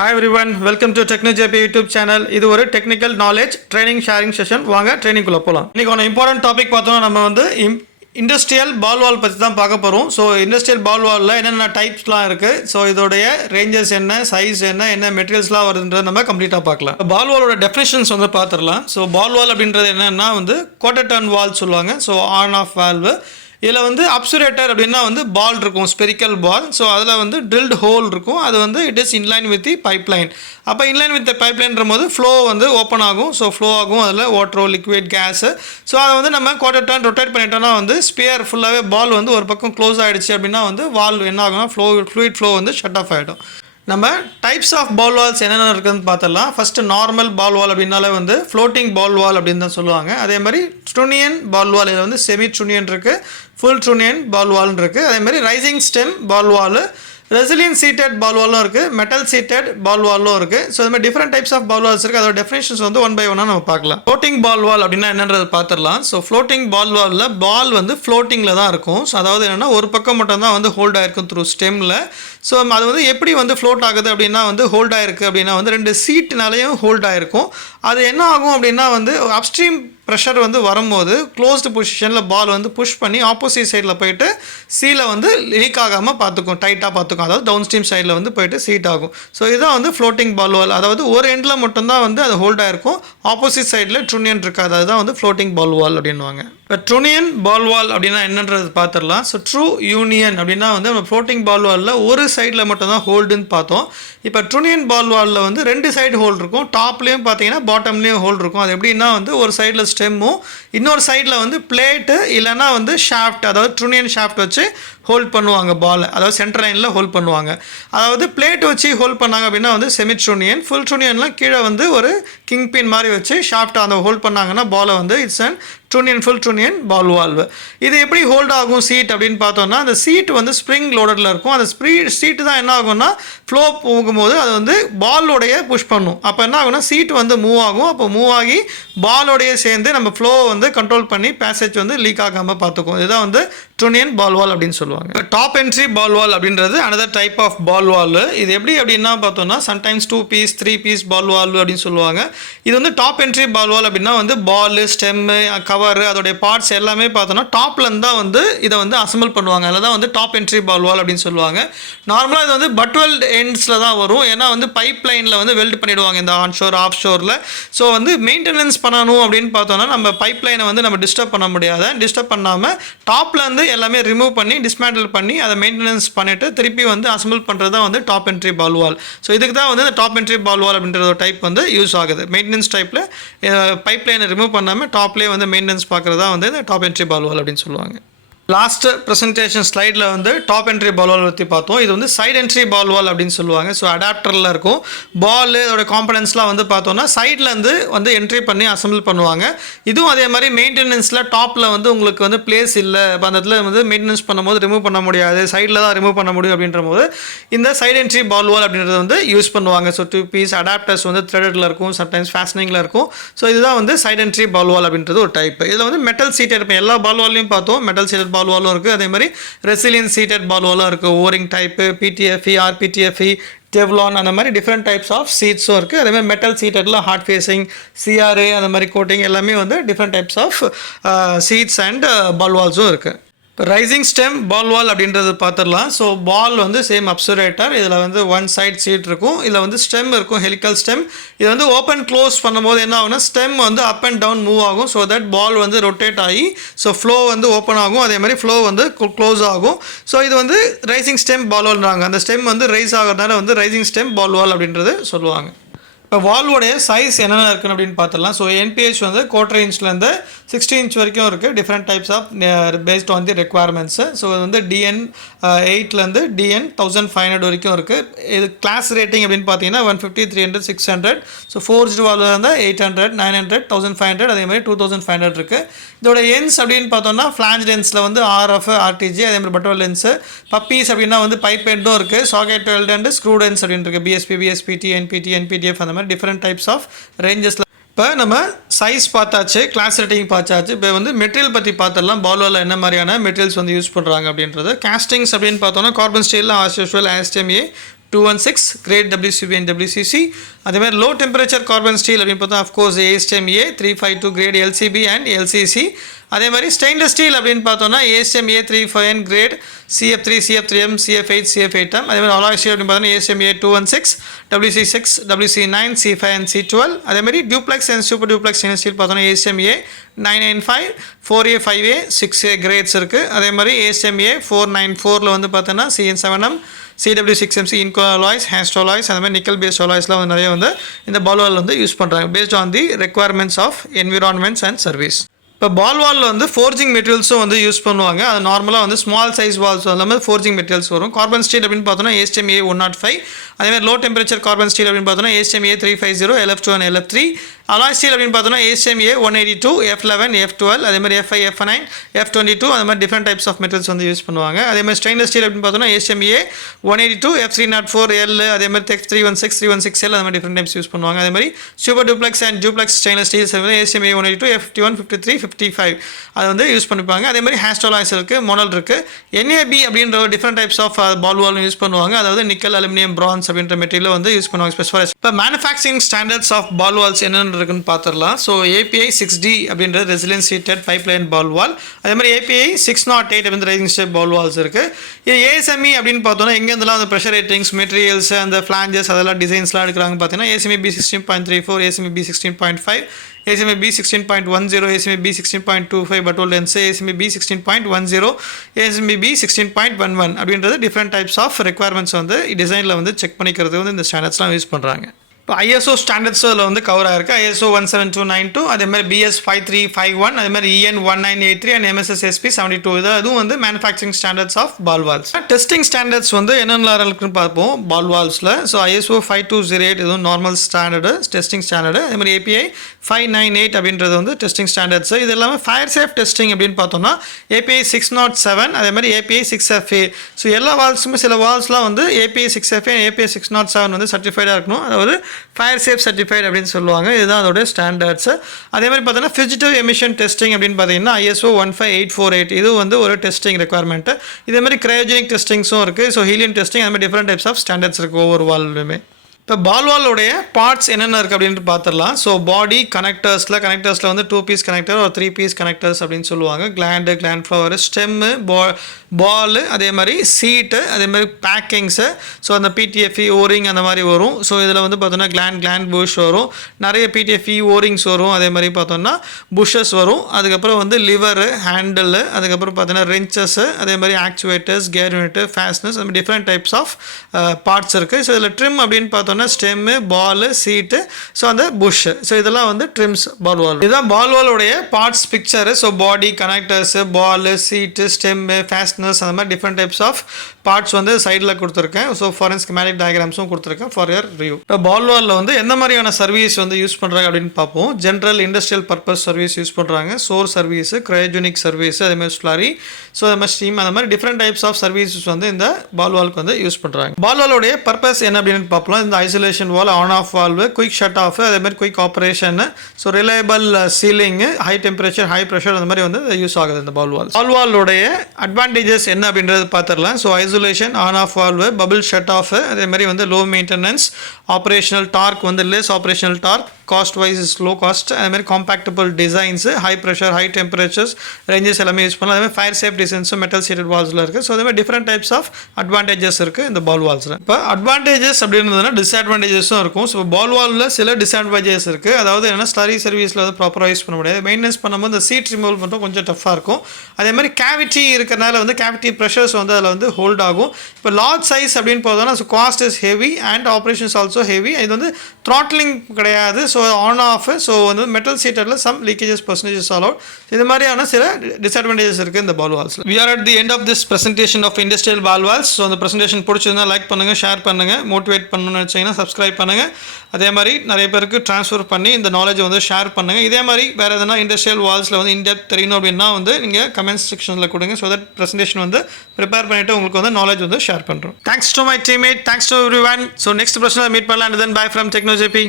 Hi everyone, welcome to TechnoJP YouTube channel. இது ஒரு technical knowledge training sharing session. வாங்க ட்ரைனிங்குள்ள போகலாம். இன்னைக்கு ஒரு இம்பார்ட்டன்ட் டாபிக் பார்த்தோம்னா நம்ம வந்து இண்டஸ்ட்ரியல் பால் வால் பற்றி தான் பார்க்க போகிறோம். ஸோ இண்டஸ்ட்ரியல் பால் வாலில் என்னென்ன டைப்ஸ்லாம் இருக்குது, ஸோ இதோடைய ரேஞ்சஸ் என்ன, சைஸ் என்ன மெட்டீரியல்ஸ்லாம் வருதுன்றதை நம்ம கம்ப்ளீட்டாக பார்க்கலாம். பால் வாலோட டெஃபினேஷன்ஸ் வந்து பார்த்துடலாம். ஸோ பால் வால் அப்படின்றது என்னென்னா வந்து குவார்ட்டர் டர்ன் வால் சொல்லுவாங்க. So on off valve. இதில் வந்து அப்சுரேட்டர் அப்படின்னா வந்து பால் இருக்கும், ஸ்பெரிக்கல் பால். ஸோ அதில் வந்து ட்ரில்டு ஹோல் இருக்கும். அது வந்து it is inline with the pipeline. அப்போ இன்லைன் வித் பைப்லைன்ற போது ஃப்ளோ வந்து ஓப்பன் ஆகும். ஸோ ஃப்ளோ ஆகும் அதில் வாட்டரோ லிக்விட் கேஸு. ஸோ அதை வந்து நம்ம குவார்ட்டர் டர்ன் ரொட்டேட் பண்ணிட்டோம்னா வந்து ஸ்பியர் ஃபுல்லாகவே பால் வந்து ஒரு பக்கம் க்ளோஸ் ஆகிடுச்சு அப்படின்னா வந்து வால் என்ன ஆகும்னா ஃப்ளூயிட் ஃப்ளோ வந்து ஷட் ஆஃப் ஆகிடும். நம்ம டைப்ஸ் ஆஃப் பால் வால்ஸ் என்னென்ன இருக்குதுன்னு பார்த்துடலாம். ஃபஸ்ட்டு நார்மல் பால் வால் அப்படின்னாலே வந்து ஃப்ளோட்டிங் பால் வால் அப்படின்னு தான் சொல்லுவாங்க. அதே மாதிரி ட்ருனியன் பால் வால், இதில் வந்து செமி ட்ருனியன் இருக்குது, ஃபுல் ட்ருனியன் பால் வால்னு இருக்குது. அதே மாதிரி rising stem ball valve, resilient seated ball வாலும் இருக்குது, மெட்டல் சீட்டட் பால் வாலும் இருக்குது. ஸோ இது மாதிரி different types of ball valves இருக்குது. அதோட டெஃபினேஷன்ஸ் வந்து ஒன் பை ஒன்னாக நம்ம பார்க்கலாம். ஃப்ளோட்டிங் பால் வால் அப்படின்னா என்னன்றது பார்த்துடலாம். ஸோ ஃப்ளோட்டிங் பால் வாலில் பால் வந்து ஃப்ளோட்டிங்கில் தான் இருக்கும். ஸோ அதாவது என்னென்னா ஒரு பக்கம் மட்டும் தான் வந்து ஹோல்ட் ஆகிருக்கும் த்ரூ ஸ்டெம்மில். ஸோ அது வந்து எப்படி வந்து ஃப்ளோட் ஆகுது அப்படின்னா வந்து ஹோல்ட் ஆகிருக்கு அப்படின்னா வந்து ரெண்டு சீட்னாலேயும் ஹோல்ட் ஆகிருக்கும். அது என்ன ஆகும் அப்படின்னா வந்து அப்ஸ்ட்ரீம் ப்ரெஷர் வந்து வரும்போது க்ளோஸ்டு பொசிஷனில் பால் வந்து புஷ் பண்ணி ஆப்போசிட் சைடில் போயிட்டு சீலை வந்து லீக் ஆகாமல் பார்த்துக்கும், டைட்டாக பார்த்துக்கும். அதாவது டவுன் ஸ்ட்ரீம் சைடில் வந்து போயிட்டு சீட் ஆகும். ஸோ இதுதான் வந்து ஃப்ளோட்டிங் பால் வால். அதாவது ஒரு எண்டில் மட்டும்தான் வந்து அது ஹோல்ட் ஆகிருக்கும், ஆப்போசிட் சைடில் ட்ருனியன் இருக்காது. அதுதான் வந்து ஃப்ளோட்டிங் பால் வால் அப்படின்வாங்க. இப்போ ட்ருனியன் பால் வால் அப்படின்னா என்னன்றது பார்த்துடலாம். ஸோ ட்ரூ யூனியன் அப்படின்னா வந்து நம்ம ஃப்ளோட்டிங் பால் வாலில் ஒரு சைடில் மட்டும்தான் ஹோல்டுன்னு பார்த்தோம். இப்போ ட்ருனியன் பால் வாலில் வந்து ரெண்டு சைடு ஹோல்டு இருக்கும். டாப்லேயும் பார்த்தீங்கன்னா பாட்டம்லேயும் ஹோல்டு இருக்கும். அது எப்படின்னா வந்து ஒரு சைடில் ஸ்டெம்மும் இன்னொரு சைடில் வந்து பிளேட்டு இல்லைனா வந்து ஷாஃப்ட், அதாவது ட்ருனியன் ஷாஃப்ட் வச்சு ஹோல்ட் பண்ணுவாங்க பால். அதாவது சென்டர் லைனில் ஹோல்ட் பண்ணுவாங்க. அதாவது பிளேட் வச்சு ஹோல்ட் பண்ணாங்க அப்படின்னா வந்து செமி ட்ருனியன். ஃபுல் ட்ருனியன்லாம் கீழே வந்து ஒரு கிங் பின் மாதிரி வச்சு ஷாஃப்ட் அந்த ஹோல்ட் பண்ணாங்கன்னா பாலை வந்து it's and trunnion, full trunnion ball valve. இது எப்படி ஹோல்ட் ஆகும் சீட் அப்படின்னு பார்த்தோம்னா, அந்த சீட் வந்து ஸ்ப்ரிங் லோடடில் இருக்கும். அந்த சீட்டு தான் என்ன ஆகும்னா ஃப்ளோ போகும்போது அது வந்து பாலோடைய புஷ் பண்ணும். அப்போ என்ன ஆகும்னா சீட் வந்து மூவ் ஆகும். அப்போ மூவ் ஆகி பாலோடைய சேர்ந்து நம்ம ஃப்ளோ வந்து கண்ட்ரோல் பண்ணி பேசேஜ் வந்து லீக் ஆகாமல் பார்த்துக்கும். இதுதான் வந்து ட்ருனியன் பால் வால் அப்படின்னு சொல்லுவாங்க. டாப் என்ட்ரி பால் வால் அப்படின்றது அனதர் டைப் ஆஃப் பால் வால். இது எப்படி அப்படின்னா பார்த்தோம்னா சம்டைம்ஸ் 2 பீஸ் 3 பீஸ் பால் வால் அப்படின்னு சொல்லுவாங்க. இது வந்து டாப் என்ட்ரி பால் வால் அப்படின்னா வந்து பால், ஸ்டெம்மு, கவர், அதோடைய பார்ட்ஸ் எல்லாமே பார்த்தோன்னா டாப்லேருந்து தான் வந்து இதை வந்து அசம்பிள் பண்ணுவாங்க. அதில் தான் வந்து டாப் என்ட்ரி பால் வால் அப்படின்னு சொல்லுவாங்க. நார்மலாக இது வந்து பட் வெல்ட் எண்ட்ஸில் தான் வரும். ஏன்னா வந்து பைப் லைனில் வந்து வெல்ட் பண்ணிவிடுவாங்க இந்த ஆன்ஷோர் ஆஃப் ஷோரில். ஸோ வந்து மெயின்டெனன்ஸ் பண்ணணும் அப்படின்னு பார்த்தோன்னா நம்ம பைப் லைனை வந்து நம்ம டிஸ்டர்ப் பண்ண முடியாது. டிஸ்டர்ப் பண்ணாமல் டாப்லேருந்து எல்லாமே ரிமூவ் பண்ணி டிஸ்மேண்டில் பண்ணி அதை மெயின்டெனன்ஸ் பண்ணிவிட்டு திருப்பி வந்து அசம்பிள் பண்ணுறது தான் வந்து டாப் என்ட்ரி பால் வால். ஸோ இதுக்கு தான் வந்து இந்த டாப் என்ட்ரி பால் வால் அப்படின்ற ஒரு டைப் வந்து யூஸ் ஆகுது. மெயின்டெனன்ஸ் டைப்பில் பைப் லைனை ரிமூவ் பண்ணாமல் டாப்லேயே வந்து மெயின்டெனன்ஸ் பார்க்குறது தான் வந்து இந்த டாப் என்ட்ரி பால் வால் அப்படின்னு சொல்லுவாங்க. லாஸ்ட் ப்ரெசன்டேஷன் ஸ்லைடில் வந்து டாப் என்ட்ரி பால் வால் பற்றி பார்த்தோம். இது வந்து சைட் என்ட்ரி பால் வால் அப்படின்னு சொல்லுவாங்க. ஸோ அடாப்டரில் இருக்கும் பால், இதோட காம்பனன்ட்ஸ்லாம் வந்து பார்த்தோன்னா சைட்லேருந்து வந்து என்ட்ரி பண்ணி அசம்பிள் பண்ணுவாங்க. இதுவும் அதே மாதிரி மெயின்டெனன்ஸில் டாப்பில் வந்து உங்களுக்கு வந்து பிளேஸ் இல்லை, இப்போ அந்த இடத்துல வந்து மெயின்டெனன்ஸ் பண்ணும்போது ரிமூவ் பண்ண முடியாது, சைடில் தான் ரிமூவ் பண்ண முடியும் அப்படின்ற போது இந்த சைட் என்ட்ரி பால் வால் அப்படின்றது வந்து யூஸ் பண்ணுவாங்க. ஸோ 2 பீஸ் அடாப்டர்ஸ் வந்து த்ரெடடில் இருக்கும், சம்டைம்ஸ் ஃபேஸ்னிங்கில் இருக்கும். ஸோ இதுதான் வந்து சைட் என்ட்ரி பால் வால் அப்படின்றது ஒரு டைப். இதில் வந்து மெட்டல் சீட்டட் இருப்பேன். எல்லா பால் வால்லையும் பார்த்தோம் மெட்டல் சீட்டட் பால் வாலும் இருக்குது. அதே மாதிரி ரெசிலியன் சீட்டட் பால் வாலும் இருக்குது. ஓரிங் டைப்பு, பிடிஎஃப்இ, ஆர்பிடிஎஃப்இ, டெவ்லான், அந்த மாதிரி டிஃப்ரெண்ட் டைப்ஸ் ஆஃப் சீட்ஸும் இருக்குது. அதே மாதிரி மெட்டல் சீட்டடில் ஹார்ட் ஃபேஸிங், சிஆர்ஏ, அந்த மாதிரி கோட்டிங் எல்லாமே வந்து different types of seats and ball வால்ஸும் இருக்குது. ரைசிங் ஸ்டெம் பால் வால் அப்படின்றது பார்த்துடலாம். ஸோ பால் வந்து சேம் அப்சுரேட்டர். இதில் வந்து ஒன் சைட் சீட் இருக்கும், இதில் வந்து ஸ்டெம் இருக்கும், ஹெலிக்கல் ஸ்டெம். இது வந்து ஓப்பன் க்ளோஸ் பண்ணும்போது என்ன ஆகும்னா ஸ்டெம் வந்து அப் அண்ட் டவுன் மூவ் ஆகும். ஸோ தட் பால் வந்து ரொட்டேட் ஆகி ஸோ ஃப்ளோ வந்து ஓப்பன் ஆகும், அதே மாதிரி ஃப்ளோ வந்து க்ளோஸ் ஆகும். ஸோ இது வந்து ரைசிங் ஸ்டெம் பால் வால்ன்றாங்க. அந்த ஸ்டெம் வந்து ரைஸ் ஆகிறதுனால வந்து ரைசிங் ஸ்டெம் பால் வால் அப்படின்றது சொல்லுவாங்க. இப்போ வால்வோடைய சைஸ் என்னென்ன இருக்குன்னு அப்படின்னு பார்த்துடலாம். ஸோ என்பிஹெச் வந்து 1/4 இன்ச்லேருந்து 60 இன்ச் வரைக்கும் இருக்குது. Different types of based on the requirements. So இது வந்து DN 8லேருந்து DN 1500 வரைக்கும் இருக்குது. இது கிளாஸ் ரேட்டிங் அப்படின்னு பார்த்தீங்கன்னா 150, 300, 600. ஸோ ஃபோர்ஸ்டு வால்வ் இருந்தால் 800, 900, 1500, அதே மாதிரி 2500 இருக்குது. இதோட என்ஸ் அப்படின்னு பார்த்தோம்னா ஃப்ளாஞ்ச் லென்ஸில் வந்து RF, RTG, அதே மாதிரி பட்டர் லென்ஸு. பப்பீஸ் அப்படின்னா வந்து பைப் எண்டும் இருக்குது, socket weld and screw lens அப்படின்னு இருக்குது. BSP, BSPT, NPT, NPTF, அந்த மாதிரி டிஃப்ரெண்ட் டைப்ஸ் ஆஃப் ரேஞ்சஸில். இப்போ நம்ம சைஸ் பார்த்தாச்சு, கிளாஸ் ரேட்டிங் பார்த்தாச்சு. இப்போ வந்து மெட்டீரியல் பற்றி பார்த்துடலாம். பால் வாலில் என்ன மாதிரியான மெட்டீரியல்ஸ் வந்து யூஸ் பண்ணுறாங்க அப்படின்றது. காஸ்டிங்ஸ் அப்படின்னு பார்த்தோன்னா கார்பன் ஸ்டீலில் as usual ASTM A 216 grade WCB and WCC. அதே மாதிரி லோ டெம்பரேச்சர் கார்பன் ஸ்டீல் அப்படின்னு பார்த்தா of course ASTM A 352 grade LCB and LCC. அதே மாதிரி ஸ்டெயின்லெஸ் ஸ்டீல் அப்படின்னு பார்த்தோம்னா ASTM A35N great CF3 CF3M CF8 CF8M. அதே மாதிரி அலாய் ஸ்டீல் அப்படின்னு பார்த்தோம்னா ASTM A 216 WC6 WC9 C5 and C12. அதே மாதிரி duplex and super duplex stainless steel பார்த்தோம்னா ASTM A 995 4A 5A 6A grades இருக்குது. அதே மாதிரி ASTM A 494 வந்து பார்த்தோன்னா CN7M CW6MC Inco alloys, Hast alloys, அந்த மாதிரி நிக்கல் பேஸ்ட் அலாய்ஸ்லாம் வந்து நிறைய வந்து இந்த பால் வால் வந்து யூஸ் பண்ணுறாங்க based on the requirements of environments and service. இப்போ பால் வாலில் வந்து ஃபோர்ஜிங் மெட்டீரியல்ஸும் வந்து யூஸ் பண்ணுவாங்க. அது நார்மலாக வந்து ஸ்மால் சைஸ் வால்ஸ் இல்லாமல் ஃபோர்ஜிங் மெட்டீரியல்ஸ் வரும். கார்பன் ஸ்டீல் அப்படின்னு பார்த்தோன்னா ASTM A 105. அதேமாதிரி லோ டெம்பரேச்சர் கார்பன் ஸ்டீல் அப்படின்னு பார்த்தோன்னா ASTM A 350 LF2 and LF3. Alloy steel அப்படின்னு பார்த்தோன்னா ASTM A 182 F11 F12 அதேமாதிரி F5 F9 F22 அந்த மாதிரி டிஃப்ரெண்ட் டைப்ஸ் ஆஃப் மெட்டீரியல்ஸ் வந்து யூஸ் பண்ணுவாங்க. அதேமாதிரி ஸ்டெயின்லெஸ் ஸ்டீல் அப்படின்னு பார்த்தோன்னா ASTM A 182 F304 L அதேமாதிரி Tech 316 316 L அந்த மாதிரி டிஃப்ரெண்ட் டைப்ஸ் யூஸ் பண்ணுவாங்க. அதேமாதிரி super duplex and duplex stainless Steeles ASTM A 182 F51 53 55 அதை வந்து யூஸ் பண்ணிப்பாங்க. அதே மாதிரி Hast alloys இருக்குது, மோனல் இருக்குது. NAB அப்படின்ற ஒரு different types of ball valve use பண்ணுவாங்க. அதாவது நிக்கல் அலுமினியம் பிரான்ஸ் அப்படின்ற மெட்டீரியல் வந்து யூஸ் பண்ணுவாங்க ஸ்பெசிஃபைஸ். இப்போ manufacturing standards of ball valves என்னென்னு இருக்குன்னு பார்த்துடலாம். ஸோ API 6D அப்படின்ற resilient seated pipeline ball valve. அதே மாதிரி API 608 அப்படின்ற ரைசிங் ஸ்டெப் பால் வால்ஸ் இருக்குது. இது ASME அப்படின்னு பார்த்தோன்னா எங்கேருந்துலாம் அந்த ப்ரெஷர் ரேட்டிங்ஸ் மெட்டீரியல்ஸ் அந்த ஃப்ளாஞ்சஸ் அதெல்லாம் டிசைன்ஸ்லாம் எடுக்கிறாங்க பார்த்தீங்கன்னா ASME B16.34 ASME B16.5 ASME B16.10 ASME B16.25 Patole lens ASME B16.10 ASME B16.11 அப்படின்றது டிஃப்ரெண்ட் டைப்ஸ் ஆஃப் ரெக்வயர்மெண்ட்ஸ் வந்து டிசைனில் வந்து செக் பண்ணிக்கிறது வந்து இந்த ஸ்டாண்டர்ட்ஸ்லாம் யூஸ் பண்ணுறாங்க. இப்போ ISO ஸ்டாண்டர்ட்ஸ் அதில் வந்து கவர் ஆகிருக்கு. ISO 17292 அதேமாதிரி BS 5351 அதேமாதிரி EN 1983 அண்ட் MSS SP 72 அதுவும் வந்து manufacturing standards of ball valves. Testing standards வந்து என்னென்ன இருக்குன்னு பார்ப்போம் பால் வால்ஸில். ஸோ ISO 5208 இதுவும் நார்மல் ஸ்டாண்டர்டு டெஸ்டிங் ஸ்டாண்டர்டு. அதேமாதிரி API 598 அப்படின்றது வந்து டெஸ்டிங் ஸ்டாண்டர்ட்ஸ். இது எல்லாமே ஃபயர் சேஃப் டெஸ்டிங் அப்படின்னு பார்த்தோம்னா API 607 அதேமாதிரி API 6FA. ஸோ எல்லா வால்ஸுமே சில வால்ஸ்லாம் வந்து API 6FA API 607 வந்து சர்டிஃபைடாக இருக்கணும். அதாவது ஃபயர் சேஃப் சர்டிஃபைட் அப்படின்னு சொல்லுவாங்க. இதுதான் அதோட ஸ்டாண்டர்ட்ஸ். அதே மாதிரி பார்த்தீங்கன்னா ஃபியூஜிட்டிவ் எமிஷன் டெஸ்டிங் அப்படின்னு பார்த்தீங்கன்னா ISO 15848 இது வந்து ஒரு டெஸ்டிங் ரெக்வயர்மெண்ட். இதே மாதிரி கிரையோஜெனிக் டெஸ்டிங்ஸும் இருக்குது. ஸோ ஹீலியம் டெஸ்டிங் அந்த மாதிரி டிஃப்ரெண்ட் டைப்ஸ் ஆஃப் ஸ்டாண்டர்ட்ஸ் இருக்குது ஒவ்வொரு வால்லுமே. இப்போ பால் வாலோடைய பார்ட்ஸ் என்னென்ன இருக்குது அப்படின்ட்டு பார்த்துடலாம். ஸோ பாடி கனெக்டர்ஸில் வந்து 2 பீஸ் கனெக்டர் ஒரு 3 பீஸ் கனெக்டர்ஸ் அப்படின்னு சொல்லுவாங்க. கிளாண்ட் ஃப்ளவர் ஸ்டெம்மு பால் அதே மாதிரி சீட்டு அதே மாதிரி பேக்கிங்ஸு. ஸோ அந்த PTFE ஓரிங் அந்த மாதிரி வரும். ஸோ இதில் வந்து பார்த்தோன்னா கிளாண்ட் புஷ் வரும். நிறைய PTFE ஓரிங்ஸ் வரும். அதே மாதிரி பார்த்தோன்னா புஷ்ஷஸ் வரும். அதுக்கப்புறம் வந்து லிவரு ஹேண்டில் அதுக்கப்புறம் பார்த்தோன்னா ரென்ச்சஸ்ஸு அதே மாதிரி ஆக்சுவேட்டர்ஸ் கேர் யூனிட்டு ஃபேஸ்னஸ் அந்த மாதிரி டிஃப்ரெண்ட் டைப்ஸ் ஆஃப் பார்ட்ஸ் இருக்குது. ஸோ இதில் ட்ரிம் அப்படின்னு பார்த்தோன்னா ஸ்டெம்மு பால் சீட்டு ஸோ அந்த புஷ். ஸோ இதெல்லாம் வந்து ட்ரிம்ஸ் பால் வால். இதுதான் பால் வாலோடைய parts picture. So body connectors பால் சீட்டு ஸ்டெம்மு ஃபேஸ்னஸ் அந்த மாதிரி டிஃப்ரெண்ட் டைப்ஸ் ஆஃப் பார்ட்ஸ் வந்து சைடில் கொடுத்துருக்கேன். ஸோ ஃபாரன் ஸ்கீமேட்டிக் டயக்ராம்ஸும் கொடுத்துருக்கேன் ஃபார் யர் ரிவ்யூ. இப்போ பால் வாலில் வந்து எந்த மாதிரியான சர்வீஸ் வந்து யூஸ் பண்ணுறாங்க அப்படின்னு பார்ப்போம். General industrial purpose service use பண்ணுறாங்க. சோர் சர்வீஸு கிரையோஜெனிக் சர்வீஸ் அதே மாதிரி ஸ்லாரி ஸோ அது மாதிரி ஸ்டீம் அந்த மாதிரி டிஃப்ரெண்ட் டைப்ஸ் ஆஃப் சர்வீசஸ் வந்து இந்த பால் வாலுக்கு வந்து யூஸ் பண்ணுறாங்க. பால் வாலோடைய பர்பஸ் என்ன அப்படின்னு பார்ப்போம். இந்த isolation valve on off valve quick shut off அதே மாதிரி quick operation so reliable sealing high temperature high pressure அந்த மாதிரி வந்து யூஸ் ஆகுது இந்த பால் வால். பால் வாலோடைய அட்வான்டேஜஸ் என்ன அப்படின்றது பார்த்துடலாம். So isolation on off valve bubble shut off அதே மாதிரி வந்து லோ மெயின்டெனன்ஸ் ஆப்ரேஷனல் டார்க் வந்து less operational torque cost wise is low cost அதே மாதிரி compactable designs high pressure high temperatures ranges எல்லாமே யூஸ் பண்ணலாம். அதே மாதிரி ஃபயர் சேஃப் டிசைன்ஸும் மெட்டல் சீட்டட் வால்ஸில் இருக்குது. ஸோ அதே மாதிரி டிஃப்ரெண்ட் டைப்ஸ் ஆஃப் அட்வான்டேஜஸ் இருக்குது இந்த பால் வால்ஸில். இப்போ அட்வான்டேஜஸ் அப்படின்றதுனா டிஸ்அட்வான்டேஜஸும் இருக்கும். ஸோ பால் வாலில் சில டிஸ்அட்வான்டேஜஸ் இருக்குது. அதாவது என்னென்னா ஸ்லரி சர்வீஸில் வந்து ப்ராப்பராக யூஸ் பண்ண முடியாது. மெயின்டெனன்ஸ் பண்ணும்போது இந்த சீட் ரிமூவல் மட்டும் கொஞ்சம் டஃப்பாக இருக்கும். அதே மாதிரி கேவிட்டி இருக்கிறனால வந்து கேவிட்டி ப்ரெஷர்ஸ் வந்து அதில் வந்து ஹோல்ட் ஆகும். இப்போ லார்ஜ் சைஸ் அப்படின்னு பார்த்தோன்னா so cast is heavy and operations also heavy. இது வந்து த்ராட்லிங் கிடையாது. ஸோ ஆன் ஆஃப் ஸோ வந்து மெட்டல் சீட்டரில் சம் லீக்கேஜஸ் பர்சன்டேஜஸ் அலவுட். இது மாதிரியான சில டிஸ்அட்வான்டேஜஸ் இருக்குது இந்த பால் வால்ஸில். We are at the end of this presentation of industrial ball valves. So அந்த பிரசன்டேஷன் பிடிச்சிருந்தா லைக் பண்ணுங்கள் ஷேர் பண்ணுங்கள் மோட்டிவேட் பண்ணணும்னு நினச்சிங்கன்னா சப்ஸ்கிரைப் பண்ணுங்கள். அதே மாதிரி நிறைய பேருக்கு ட்ரான்ஸ்ஃபர் பண்ணி இந்த நாலேஜை வந்து ஷேர் பண்ணுங்கள். இதே மாதிரி வேறு எதனா இண்டஸ்ட்ரியல் வால்ஸில் வந்து இன்டெப்த் தெரியணும் அப்படின்னா வந்து நீங்கள் கமெண்ட்ஸ் செக்ஷனில் கொடுங்க. ஸோ தட் பிரசன்டேஷன் வந்து ப்ரிப்பேர் பண்ணிவிட்டு உங்களுக்கு வந்து நாலேஜ் வந்து ஷேர் பண்ணுறோம். Thanks to my teammate thanks to every one. So next பிரச்சனை மீட் பண்ணலாம். தென் பை ஃப்ரம் டெக்னோ ஜேபி.